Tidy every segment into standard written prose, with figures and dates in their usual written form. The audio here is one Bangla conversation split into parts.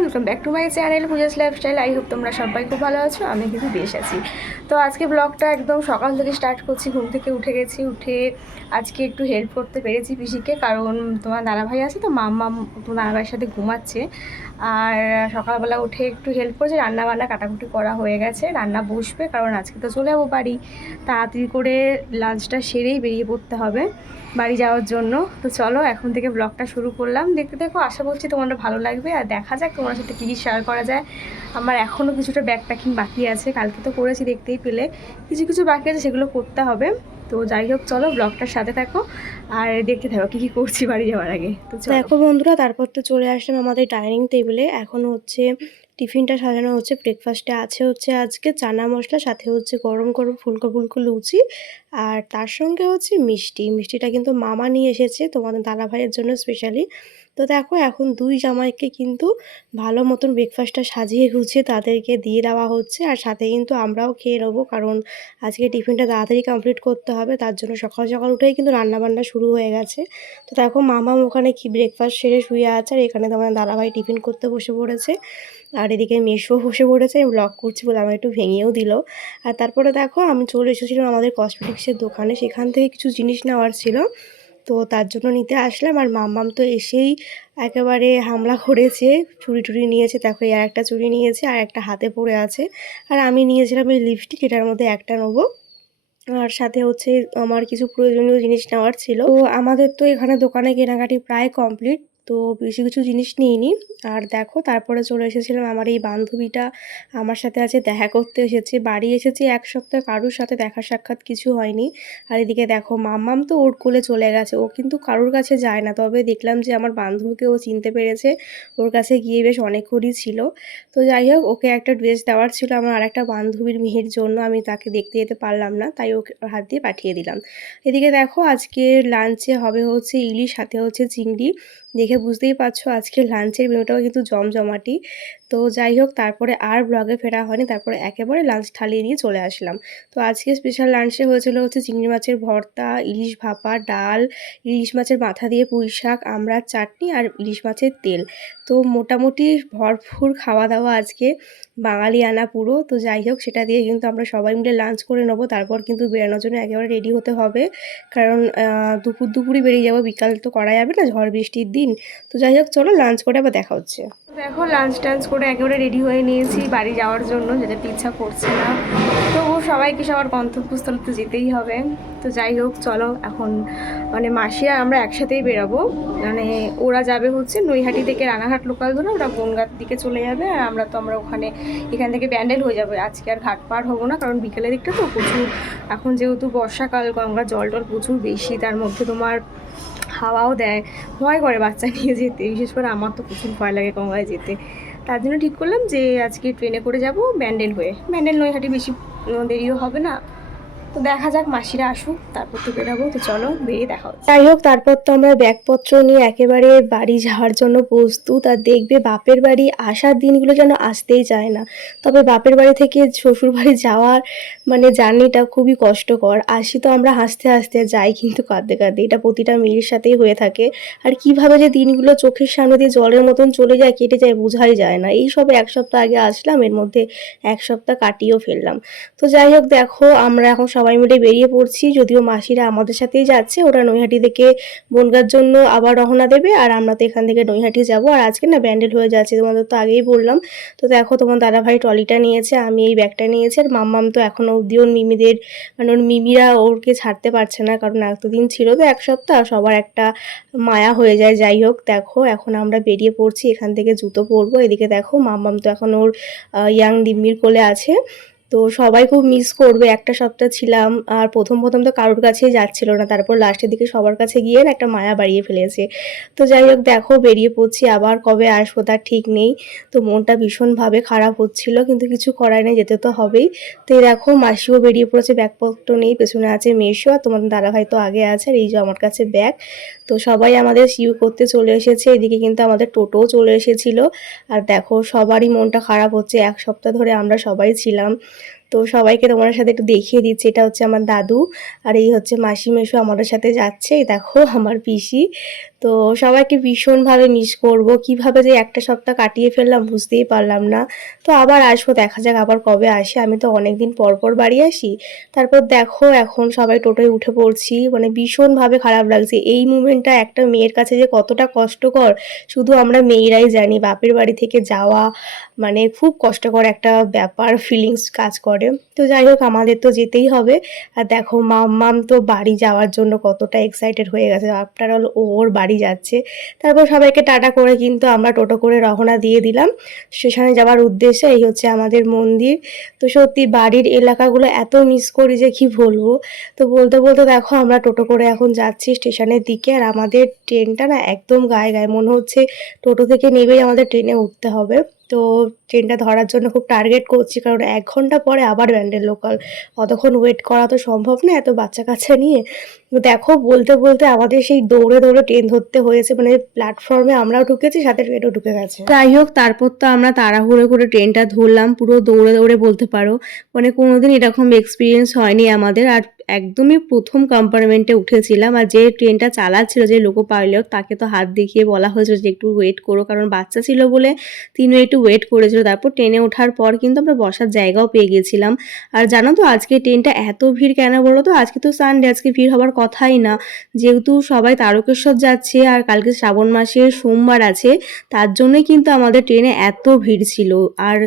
Welcome back to my channel Puja's lifestyle. I hope তোমরা সবাই খুব ভালো আছো, আমি কিন্তু বেশ আছি। তো আজকে ব্লগটা একদম সকাল থেকে স্টার্ট করছি। ঘুম থেকে উঠে গেছি, উঠে আজকে একটু হেল্প করতে পেরেছি পিসিকে, কারণ তোমার দাদাভাই আছে তো, মাম্মা তোমার দাদাভাইয়ের সাথে ঘুমাচ্ছে। আর সকালবেলা উঠে একটু হেল্প করছে, রান্না বান্না কাটাকুটি করা হয়ে গেছে, রান্না বসবে, কারণ আজকে তো চলে যাবো বাড়ি। তাড়াতাড়ি করে লাঞ্চটা সেরেই বেরিয়ে পড়তে হবে বাড়ি যাওয়ার জন্য। তো চলো এখন থেকে ব্লগটা শুরু করলাম, দেখতে দেখো, আশা করছি তোমাদের ভালো লাগবে। আর দেখা যাক তোমার সাথে কী কী শেয়ার করা যায়। আমার এখনও কিছুটা ব্যাগ প্যাকিং বাকি আছে, কালকে তো করেছি দেখতেই পেলে, কিছু কিছু বাকি আছে, সেগুলো করতে হবে। তো যাই হোক, চলো ব্লগটার সাথে থাকো আর দেখতে থাকো কী কী করছি বাড়ি যাওয়ার আগে। তো দেখো বন্ধুরা, তারপর তো চলে আসলাম আমাদের ডাইনিং টেবিলে। এখন হচ্ছে টিফিনটা সাজানো হচ্ছে। ব্রেকফাস্টে আছে হচ্ছে আজকে চানা মশলা, সাথে হচ্ছে গরম গরম ফুলকো ফুলকো লুচি, আর তার সঙ্গে হচ্ছে মিষ্টিটা কিন্তু মামা নিয়ে এসেছে তোমাদের দাদাভাইয়ের জন্য স্পেশালি। তো দেখো এখন দুই জামাইকে কিন্তু ভালো মতন ব্রেকফাস্টটা সাজিয়ে গুছিয়ে তাদেরকে দিয়ে দেওয়া হচ্ছে, আর সাথে কিন্তু আমরাও খেয়ে নেবো, কারণ আজকে টিফিনটা তাড়াতাড়ি কমপ্লিট করতে হবে। তার জন্য সকাল সকাল উঠেই কিন্তু রান্নাবান্না শুরু হয়ে গেছে। তো দেখো মামা ওখানে কি ব্রেকফাস্ট সেরে শুয়ে আছে, আর এখানে তোমার দাদাভাই টিফিন করতে বসে পড়েছে, আর এদিকে মেশো বসে পড়েছে। আমি ব্লগ করছি বলে আমার একটু ভেঙেও দিল। আর তারপরে দেখো আমি চলে এসেছিলাম আমাদের কসমেটিক্সের দোকানে, সেখান থেকে কিছু জিনিস নেওয়ার ছিল, তো তার জন্য নিতে আসলাম। আর মাম্মাম তো এসেই একেবারে হামলা করেছে, চুড়ি টুড়ি নিয়েছে। দেখো আর একটা চুড়ি নিয়েছে, আর একটা হাতে পড়ে আছে। আর আমি নিয়েছিলাম এই লিপস্টিক, এটার মধ্যে একটা নেবো। আর সাথে হচ্ছে আমার কিছু প্রয়োজনীয় জিনিস নেওয়ার ছিল। তো আমাদের তো এখানে দোকানে কেনাকাটি প্রায় কমপ্লিট, তো বেশি কিছু জিনিস নিইনি। আর দেখো তারপরে চলে এসেছিলাম, আমার এই বান্ধবীটা আমার সাথে আছে দেখা করতে এসেছে। বাড়ি এসেছি এক সপ্তাহ, কারোর সাথে দেখা সাক্ষাৎ কিছু হয়নি। আর এদিকে দেখো মাম্মাম তো ওর কোলে চলে গেছে, ও কিন্তু কারোর কাছে যায় না, তবে দেখলাম যে আমার বান্ধবীকে ও চিনতে পেরেছে, ওর কাছে গিয়ে বেশ অনেকক্ষণই ছিল। তো যাই হোক, ওকে একটা ড্রেস দেওয়ার ছিল আমার আর একটা বান্ধবীর মেয়ের জন্য, আমি তাকে দেখতে যেতে পারলাম না, তাই ওকে হাত দিয়ে পাঠিয়ে দিলাম। এদিকে দেখো আজকে লাঞ্চে হবে হচ্ছে ইলিশ, সাথে হচ্ছে চিংড়ি। দেখে বুঝতেই পারছো আজকের লাঞ্চের মেনুটাও কিন্তু জমজমাটি। তো যাই হোক, তারপরে আর ব্লগে ফেরা হয়নি, তারপরে একেবারে লাঞ্চ থালি নিয়ে চলে আসলাম। তো আজকে স্পেশাল লাঞ্চে হয়েছিল হচ্ছে চিংড়ি মাছের ভর্তা, ইলিশ ভাপা, ডাল, ইলিশ মাছের মাথা দিয়ে পুঁই শাক, আমড়ার চাটনি, আর ইলিশ মাছের তেল। তো মোটামুটি ভরপুর খাওয়া দাওয়া আজকে, বাঙালি আনা পুরো। তো যাই হোক, সেটা দিয়ে কিন্তু আমরা সবাই মিলে লাঞ্চ করে নেবো, তারপর কিন্তু বেরোনোর জন্য একেবারে রেডি হতে হবে, কারণ দুপুরই বেরিয়ে যাবো, বিকাল তো করা যাবে না, ঝড় বৃষ্টির দিন। তো যাই হোক, চলো লাঞ্চ করে আবার দেখা হচ্ছে। দেখো লাঞ্চ টাঞ্চ করে একেবারে রেডি হয়ে নিয়েছি বাড়ি যাওয়ার জন্য, যেতে ইচ্ছা করছে না, তবু সবাইকে সবার গন্তব্যস্থলে তো যেতেই হবে। তো যাই হোক চলো, এখন মানে মাসি আর আমরা একসাথেই বেরোবো। মানে ওরা যাবে হচ্ছে নৈহাটি থেকে রানাঘাট লোকাল ধরে, ওরা বনগাঁর দিকে চলে যাবে, আর আমরা ওখানে এখান থেকে ব্যান্ডেল হয়ে যাবে। আজকে আর ঘাট পার হবো না, কারণ বিকেলের দিকটা তো প্রচুর, এখন যেহেতু বর্ষাকাল, গঙ্গার জল টল প্রচুর বেশি, তার মধ্যে তোমার হাওয়াও দেয়, ভয় করে বাচ্চা নিয়ে যেতে, বিশেষ করে আমার তো প্রচুর ভয় লাগে গঙ্গায় যেতে। তার জন্য ঠিক করলাম যে আজকে ট্রেনে করে যাব ব্যান্ডেল হয়ে, ব্যান্ডেল নৈহাটি বেশি দেরিও হবে না। তো দেখা যাক, মাসিরা আসুক তারপর তো বেরাবো। তো চলো বেরিয়ে দেখা হচ্ছে। যাই হোক, তারপর তো আমরা ব্যাগপত্র নিয়ে একেবারে বাড়ি যাওয়ার জন্য প্রস্তুত। আর দেখবে বাপের বাড়ি আসার দিনগুলো যেন আসতেই চায় না, তবে বাপের বাড়ি থেকে শ্বশুর বাড়ি যাওয়ার মানে জার্নিটা খুবই কষ্টকর। আসি তো আমরা হাসতে হাসতে, যাই কিন্তু কাঁদতে কাঁদতে, এটা প্রতিটা মেয়ের সাথেই হয়ে থাকে। আর কিভাবে যে দিনগুলো চোখের সামনে দিয়ে জলের মতন চলে যায়, কেটে যায়, বোঝাই যায় না। এই সবে এক সপ্তাহ আগে আসলাম, এর মধ্যে এক সপ্তাহ কাটিয়েও ফেললাম। তো যাই হোক, দেখো আমরা এখন সবাই মিলে বেরিয়ে পড়ছি, যদিও মাসিরা আমাদের সাথেই যাচ্ছে, ওরা নৈহাটি থেকে বনগাঁর জন্য আবার রওনা দেবে, আর আমরা তো এখান থেকে নৈহাটি যাব। আর আজকে না ব্যান্ডেল হয়ে যাচ্ছে, তোমাদের তো আগেই বললাম। তো দেখো তোমার দাদাভাই ট্রলিটা নিয়েছে, আমি এই ব্যাগটা নিয়েছি, আর মাম্মাম তো এখনো অবধি ওর মিমিদের মানে ওর মিমিরা ওরকে ছাড়তে পারছে না, কারণ এতদিন ছিল তো এক সপ্তাহ, সবার একটা মায়া হয়ে যায়। যাই হোক, দেখো এখন আমরা বেরিয়ে পড়ছি, এখান থেকে জুতো পরবো। এদিকে দেখো মাম্মাম তো এখন ওর ইয়াং ডিম্মির কোলে আছে। তো সবাই খুব মিস করবে, একটা সপ্তাহ ছিলাম, আর প্রথম তো কারোর কাছেই যাচ্ছিল না, তারপর লাস্টের দিকে সবার কাছে গিয়ে না একটা মায়া বাড়িয়ে ফেলেছে। তো যাই হোক, দেখো বেরিয়ে পড়ছি, আবার কবে আসবো তার ঠিক নেই। তো মনটা ভীষণভাবে খারাপ হচ্ছিল, কিন্তু কিছু করার নেই, যেতে তো হবেই। তো এই দেখো মাসিও বেরিয়ে পড়েছে, ব্যাগপত্র নেই, পেছনে আছে মেশো, আর তোমাদের দাদাভাই তো আগে আছে, আর এই যে আমার কাছে ব্যাগ। তো সবাই আমাদের সিউ করতে চলে এসেছে, এদিকে কিন্তু আমাদের টোটোও চলে এসেছিল। আর দেখো সবারই মনটা খারাপ হচ্ছে, এক সপ্তাহ ধরে আমরা সবাই ছিলাম। তো সবাইকে তোমার সাথে একটু দেখিয়ে দিচ্ছি, এটা হচ্ছে আমার দাদু আর এই হচ্ছে মাসি মেশো আমাদের সাথে যাচ্ছে, এই দেখো আমার পিসি। তো সবাইকে ভীষণভাবে মিস করব, কিভাবে যে একটা সপ্তাহ কাটিয়ে ফেললাম বুঝতেই পারলাম না। তো আবার আসবো, দেখা যাক আবার কবে আসে, আমি তো অনেকদিন পর পর বাড়ি আসি। তারপর দেখো এখন সবাই টোটোয় উঠে পড়ছি, মানে ভীষণভাবে খারাপ লাগছে। এই মুমেন্টটা একটা মেয়ের কাছে যে কতটা কষ্টকর শুধু আমরা মেয়েরাই জানি। বাপের বাড়ি থেকে যাওয়া মানে খুব কষ্টকর একটা ব্যাপার, ফিলিংস কাজ করে। তো যাই হোক আমাদের তো যেতেই হবে। আর দেখো মাম্মাম তো বাড়ি যাওয়ার জন্য কতটা এক্সাইটেড হয়ে গেছে, আফটার অল ওর বাড়ি যাচ্ছে। তারপর সবাইকে টাটা করে কিন্তু আমরা টোটো করে রওনা দিয়ে দিলাম স্টেশনে যাওয়ার উদ্দেশ্যে। এই হচ্ছে আমাদের মন্দির। তো সত্যি বাড়ির এলাকাগুলো এত মিস করি যে কি বলবো। তো বলতে বলতে দেখো আমরা টোটো করে এখন যাচ্ছি স্টেশনের দিকে, আর আমাদের ট্রেনটা না একদম গায়ে গায়ে, মনে হচ্ছে টোটো থেকে নেবেই আমাদের ট্রেনে উঠতে হবে। তো ট্রেনটা ধরার জন্য খুব টার্গেট করছি, কারণ 1 ঘন্টা পরে আবার ব্যান্ডেল লোকাল, অতক্ষণ ওয়েট করা তো সম্ভব না এত বাচ্চা কাচ্চা নিয়ে। তো দেখো বলতে বলতে আমাদের সেই দৌড়ে দৌড়ে ট্রেন ধরতে হয়েছে, মানে প্ল্যাটফর্মে আমরাও ঢুকেছি সাথে ট্রেনও ঢুকে গেছে। যাই হোক তারপর তো আমরা তাড়াহুড়ো করে ট্রেনটা ধরলাম, পুরো দৌড়ে দৌড়ে বলতে পারো, মানে কোনোদিন এরকম এক্সপিরিয়েন্স হয়নি আমাদের। আর একদমই প্রথম কম্পার্টমেন্টে উঠেছিলাম, আর যে ট্রেনটা চালাচ্ছিল যে লোকো পাইলট তাকে তো হাত দেখিয়ে বলা হয়েছিল যে একটু ওয়েট করো, কারণ বাচ্চা ছিল বলে তিনিও একটু ওয়েট করেছিল। তারপর ট্রেনে ওঠার পর কিন্তু আমরা বসার জায়গাও পেয়ে গেছিলাম। আর জানো তো আজকে ট্রেনটা এত ভিড় কেন বলো তো? আজকে তো সানডে, আজকে ভিড় হবার কথাই না, যেহেতু সবাই তারকেশ্বর যাচ্ছে আর কালকে শ্রাবণ মাসের সোমবার আছে, তার জন্যই কিন্তু আমাদের ট্রেনে এত ভিড় ছিল। আর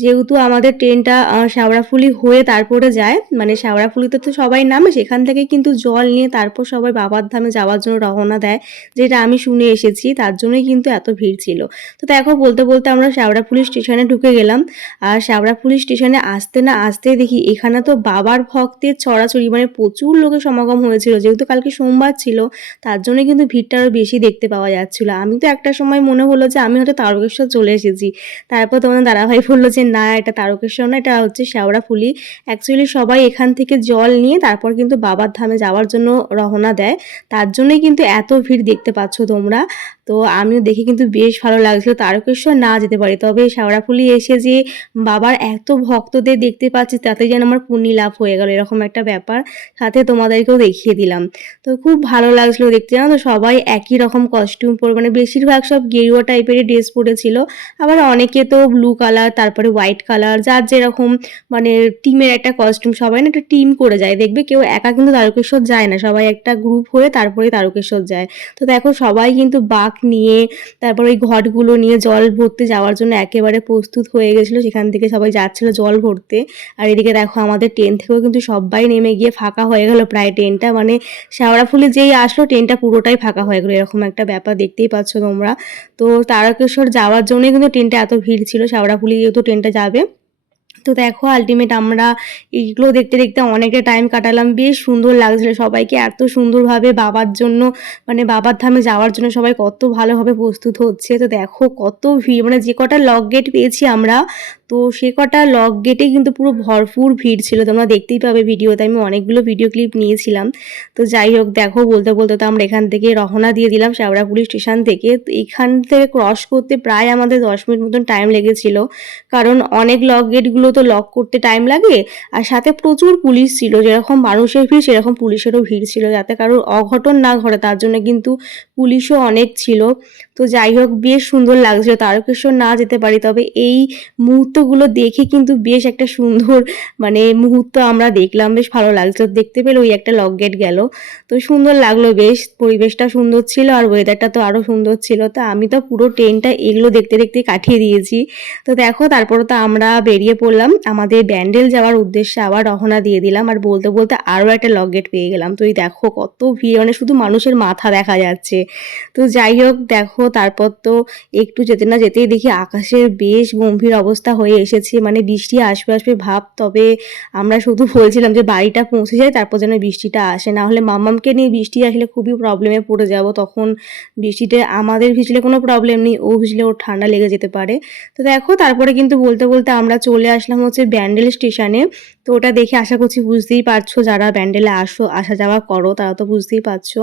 যেহেতু আমাদের ট্রেনটা শেওড়াফুলি হয়ে তারপরে যায়, মানে শেওড়াফুলিতে তো সবাই নামে, সেখান থেকে কিন্তু জল নিয়ে তারপর সবাই বাবার ধামে যাওয়ার জন্য রওনা দেয়, যেটা আমি শুনে এসেছি, তার জন্যই কিন্তু এত ভিড় ছিল। তো দেখো বলতে বলতে আমরা শেওড়াফুলি স্টেশনে ঢুকে গেলাম। আর শেওড়াফুলি স্টেশনে আসতে না আসতেই দেখি এখানে তো বাবার ভক্তের ছড়াছড়ি, মানে প্রচুর লোকের সমাগম হয়েছিল, যেহেতু কালকে সোমবার ছিল তার জন্য কিন্তু ভিড়টা আরও বেশি দেখতে পাওয়া যাচ্ছিল। আমি তো একটা সময় মনে হলো যে আমি হয়তো তারকেশ্বর চলে এসেছি, তারপর তোমাদের দাদাভাই বললো যে না এটা তারকেশ্বর না, এটা হচ্ছে শেওড়াফুলি। অ্যাকচুয়ালি সবাই এখান থেকে জল নিয়ে তারপর কিন্তু বাবার ধামে যাওয়ার জন্য রওনা দেয়, তার জন্যই কিন্তু এত ভিড় দেখতে পাচ্ছ তোমরা। তো আমিও দেখে কিন্তু বেশ ভালো লাগছিল, তারকেশ্বর না যেতে পারি তবে শেওড়াফুলি এসে যে বাবার এত ভক্তদের দেখতে পাচ্ছি তাতে যেন আমার পুণ্য লাভ হয়ে গেল, এরকম একটা ব্যাপার। সাথে তোমাদেরকেও দেখিয়ে দিলাম। তো খুব ভালো লাগছিল দেখতে, জানো তো সবাই একই রকম কস্টিউম পরে, মানে বেশিরভাগ সব গেরুয়া টাইপেরই ড্রেস পরেছিল, আবার অনেকে তো ব্লু কালার তারপরে হোয়াইট কালার, যার যেরকম মানে টিমের একটা কস্টিউম, সবাই না একটা টিম করে যায়, দেখবে কেউ একা কিন্তু তারকেশ্বর যায় না, সবাই একটা গ্রুপ হয়ে তারপরে তারকেশ্বর যায়। তো দেখো সবাই কিন্তু বাঁক নিয়ে তারপর ওই ঘটগুলো নিয়ে জল ভরতে যাওয়ার জন্য একেবারে প্রস্তুত হয়ে গেছিলো, সেখান থেকে সবাই যাচ্ছিল জল ভরতে। আর এদিকে দেখো আমাদের ট্রেন থেকেও কিন্তু সবাই নেমে গিয়ে ফাঁকা হয়ে গেল প্রায় ট্রেনটা, মানে শেওড়াফুলি যেই আসলো ট্রেনটা পুরোটাই ফাঁকা হয়ে গেলো, এরকম একটা ব্যাপার দেখতেই পাচ্ছ তোমরা। তো তারকেশ্বর যাওয়ার জন্যই কিন্তু ট্রেনটা এত ভিড় ছিল, শেওড়াফুলি যেহেতু ট্রেনটা যাবে। তো দেখো আলটিমেট আমরা এইগুলো দেখতে দেখতে অনেকটা টাইম কাটালাম, বেশ সুন্দর লাগছিল, সবাইকে এত সুন্দরভাবে বাবার জন্য মানে বাবার ধামে যাওয়ার জন্য সবাই কত ভালোভাবে প্রস্তুত হচ্ছে। তো দেখো কত ভিড়, মানে যে কটা লক গেট পেয়েছি আমরা, তো সে কটা লক গেটে কিন্তু পুরো ভরপুর ভিড় ছিল, তোমরা দেখতেই পাবে ভিডিওতে, আমি অনেকগুলো ভিডিও ক্লিপ নিয়েছিলাম। তো যাই হোক দেখো বলতে বলতে তো আমরা এখান থেকে রওনা দিয়ে দিলাম শেওড়াফুলি স্টেশন থেকে। তো এখান থেকে ক্রস করতে প্রায় আমাদের 10 মিনিট মতন টাইম লেগেছিল, কারণ অনেক লক গেটগুলো তো লক করতে টাইম লাগে, আর সাথে প্রচুর পুলিশ ছিল, যেরকম মানুষের ভিড় সেরকম পুলিশেরও ভিড় ছিল, যাতে কারোর অঘটন না ঘটে তার জন্য কিন্তু পুলিশও অনেক ছিল। তো যাই হোক বেশ সুন্দর লাগছিল, তারকেশ্বর না যেতে পারি তবে এই মুহূর্তগুলো দেখে কিন্তু বেশ একটা সুন্দর মানে মুহূর্ত আমরা দেখলাম, বেশ ভালো লাগছিল দেখতে পেলে। ওই একটা লক গেট গেল, তো সুন্দর লাগলো, বেশ পরিবেশটা সুন্দর ছিল আর ওয়েদারটা তো আরও সুন্দর ছিল। তো আমি তো পুরো ট্রেনটা এগুলো দেখতে দেখতে কাটিয়ে দিয়েছি। তো দেখো তারপরে তো আমরা বেরিয়ে পড়লাম আমাদের ব্যান্ডেল যাওয়ার উদ্দেশ্যে, আবার রওনা দিয়ে দিলাম। আর বলতে বলতে আরও একটা লক গেট পেয়ে গেলাম। তো এই দেখো কত ভিড়, মানে শুধু মানুষের মাথা দেখা যাচ্ছে। তো যাই হোক দেখো তারপর তো একটু যেতে না যেতেই দেখি আকাশের বেশ গম্ভীর অবস্থা হয়ে এসেছে, মানে বৃষ্টি আসবে আসবে ভাব, তবে আমরা শুধু বলছিলাম যে বাড়িটা পৌঁছে যায় তারপর যেন বৃষ্টিটা আসে, না হলে মাম্মামকে নিয়ে বৃষ্টি আসলে খুবই প্রবলেমে পড়ে যাব, তখন বৃষ্টিতে আমাদের ভিজলে কোনো প্রবলেম নেই, ও ভিজলে ওর ঠান্ডা লেগে যেতে পারে। তো দেখো তারপরে কিন্তু বলতে বলতে আমরা চলে আসলাম হচ্ছে ব্যান্ডেল স্টেশনে। তো ওটা দেখে আশা করছি বুঝতেই পারছো, যারা ব্যান্ডেলে আসা যাওয়া করো তারা তো বুঝতেই পারছো।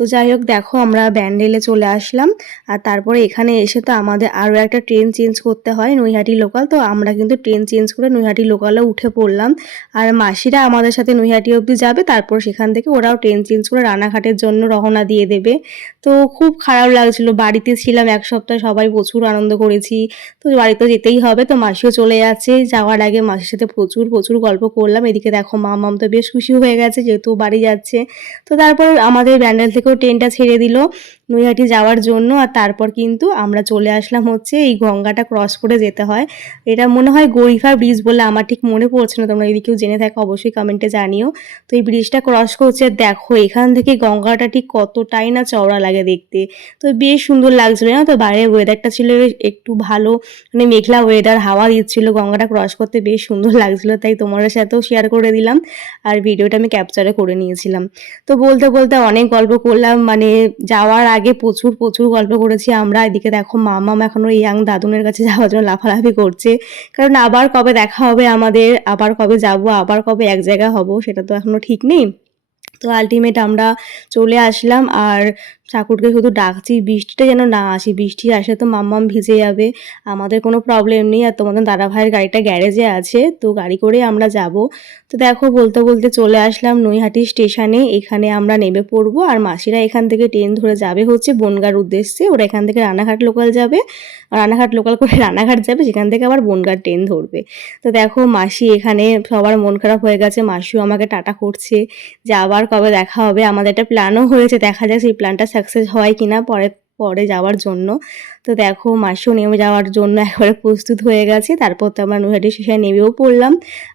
তো যাই হোক দেখো আমরা ব্যান্ডেলে চলে আসলাম। আর তারপরে এখানে এসে তো আমাদের আরও একটা ট্রেন চেঞ্জ করতে হয়, নৈহাটি লোকাল। তো আমরা কিন্তু ট্রেন চেঞ্জ করে নৈহাটি লোকালে উঠে পড়লাম। আর মাসিরা আমাদের সাথে নৈহাটি অবধি যাবে, তারপর সেখান থেকে ওরাও ট্রেন চেঞ্জ করে রানাঘাটের জন্য রওনা দিয়ে দেবে। তো খুব খারাপ লাগছিল, বাড়িতে ছিলাম এক সপ্তাহ, সবাই প্রচুর আনন্দ করেছি। তো বাড়িতে যেতেই হবে, তো মাসিও চলে যাচ্ছে। যাওয়ার আগে মাসির সাথে প্রচুর প্রচুর গল্প করলাম। এদিকে দেখো মামাম তো বেশ খুশি হয়ে গেছে যেহেতু বাড়ি যাচ্ছে। তো তারপর আমাদের ব্যান্ডেল থেকেও ট্রেনটা ছেড়ে দিল নৈহাটি যাওয়ার জন্য। আর তারপর কিন্তু আমরা চলে আসলাম হচ্ছে এই গঙ্গাটা ক্রস করে যেতে হয়। এটা মনে হয় গরিফা ব্রিজ বলে, আমার ঠিক মনে পড়ছে না, তোমরা যদি কেউ জেনে থাকো অবশ্যই কমেন্টে জানিও। তো এই ব্রিজটা ক্রস করছে, দেখো এখান থেকে গঙ্গাটা ঠিক কতটাই না চওড়া লাগে দেখতে। তো বেশ সুন্দর লাগছিল না, তো বাইরের ওয়েদারটা ছিল একটু ভালো, মানে মেঘলা ওয়েদার, হাওয়া দিচ্ছিল, গঙ্গাটা ক্রস করতে বেশ সুন্দর লাগছিল, তাই তোমাদের সাথেও শেয়ার করে দিলাম। আর ভিডিওটা আমি ক্যাপচারে করে নিয়েছিলাম। তো বলতে বলতে অনেক গল্প করলাম, মানে যাওয়ার আগে প্রচুর প্রচুর গল্প করেছি আমরা। এদিকে দেখো মামাম এখনো ইয়াং দাদুনের কাছে যাওয়ার জন্য লাফালাফি করছে, কারণ আবার কবে দেখা হবে আমাদের, আবার কবে যাব, আবার কবে এক জায়গায় হব সেটা তো এখনো ঠিক নেই। তো আলটিমেট আমরা চলে আসলাম। আর ঠাকুরকে শুধু ডাকছি বৃষ্টিটা যেন না আসে, বৃষ্টি আসে তো মাম্মাম ভিজে যাবে। আমাদের কোনো প্রবলেম নেই, আর তোমাদের দাদা ভাইয়ের গাড়িটা গ্যারেজে আছে, তো গাড়ি করে আমরা যাব। তো দেখো বলতে বলতে চলে আসলাম নৈহাটি স্টেশনে, এখানে আমরা নেমে পড়বো। আর মাসিরা এখান থেকে ট্রেন ধরে যাবে হচ্ছে বনগাঁর উদ্দেশ্যে, ওরা এখান থেকে রানাঘাট লোকাল যাবে, আর রানাঘাট লোকাল করে রানাঘাট যাবে, সেখান থেকে আবার বনগাঁর ট্রেন ধরবে। তো দেখো মাসি এখানে, সবার মন খারাপ হয়ে গেছে, মাসিও আমাকে টাটা করছে যে আবার কবে দেখা হবে। আমাদের একটা প্ল্যানও হয়েছে, দেখা যাক সেই প্ল্যানটা সাকসেস হয় কিনা পরে পরে যাওয়ার জন্য। তো দেখো মাসিও নেমে যাওয়ার জন্য একবারে প্রস্তুত হয়ে গেছে। তারপর তো আমরা নৈহাটি স্টেশনে নেমেও পড়লাম।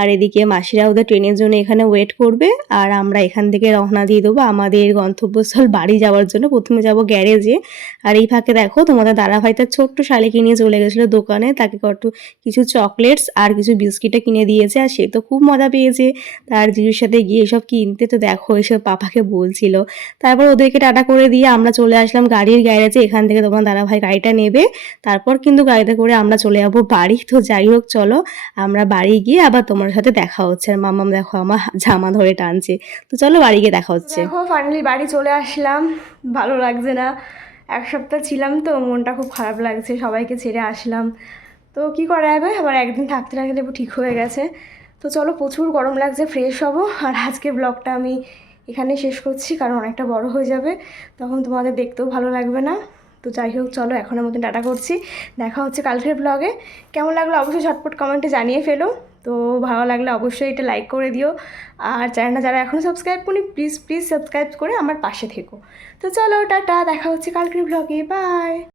আর এদিকে মাসিরা ওদের ট্রেনের জন্য এখানে ওয়েট করবে, আর আমরা এখান থেকে রওনা দিয়ে দেবো আমাদের গন্তব্যস্থল বাড়ি যাওয়ার জন্য। প্রথমে যাব গ্যারেজে। আর এই ফাঁকে দেখো তোমাদের দাদাভাই তার ছোট্ট শালিকে নিয়ে চলে গেছিলো দোকানে, তাকে কিছু চকলেটস আর কিছু বিস্কিটও কিনে দিয়েছে, আর সে তো খুব মজা পেয়েছে তার জিজুর সাথে গিয়ে এসব কিনতে। তো দেখো এসব পাপাকে বলছিল। তারপর ওদেরকে টাটা করে দিয়ে আমরা চলে আসলাম গাড়ির গ্যারেজে, এখান থেকে তোমার দাদাভাই গাড়িটা নেবে, তারপর কিন্তু গাড়িতে করে আমরা চলে যাবো বাড়ি। তো যাই হোক চলো আমরা বাড়ি গিয়ে আবার তোমার সাথে দেখা হচ্ছে। আর মামাম দেখো আমার জামা ধরে টানছে, তো চলো বাড়ি গিয়ে দেখা হচ্ছে। দেখো ফাইনালি বাড়ি চলে আসলাম, ভালো লাগছে না, এক সপ্তাহ ছিলাম তো মনটা খুব খারাপ লাগছে, সবাইকে ছেড়ে আসলাম। তো কি করা যাবে, আবার একদিন থাকতে থাকতে ঠিক হয়ে গেছে। তো চলো প্রচুর গরম লাগছে, ফ্রেশ হবো। আর আজকে ব্লগটা আমি এখানে শেষ করছি, কারণ অনেকটা বড় হয়ে যাবে, তখন তোমাদের দেখতেও ভালো লাগবে না। তো যাই হোক চলো এখনের মতন টাটা করছি, দেখা হচ্ছে কালকের ব্লগে। কেমন লাগলো অবশ্যই ঝটপট কমেন্টে জানিয়ে ফেলো। তো ভালো লাগলে অবশ্যই এটা লাইক করে দিও, আর চ্যানেলটা যারা এখনও সাবস্ক্রাইব করি প্লিজ প্লিজ সাবস্ক্রাইব করে আমার পাশে থেকো। তো চলো টাটা, দেখা হচ্ছে কালকের ব্লগে, বাই।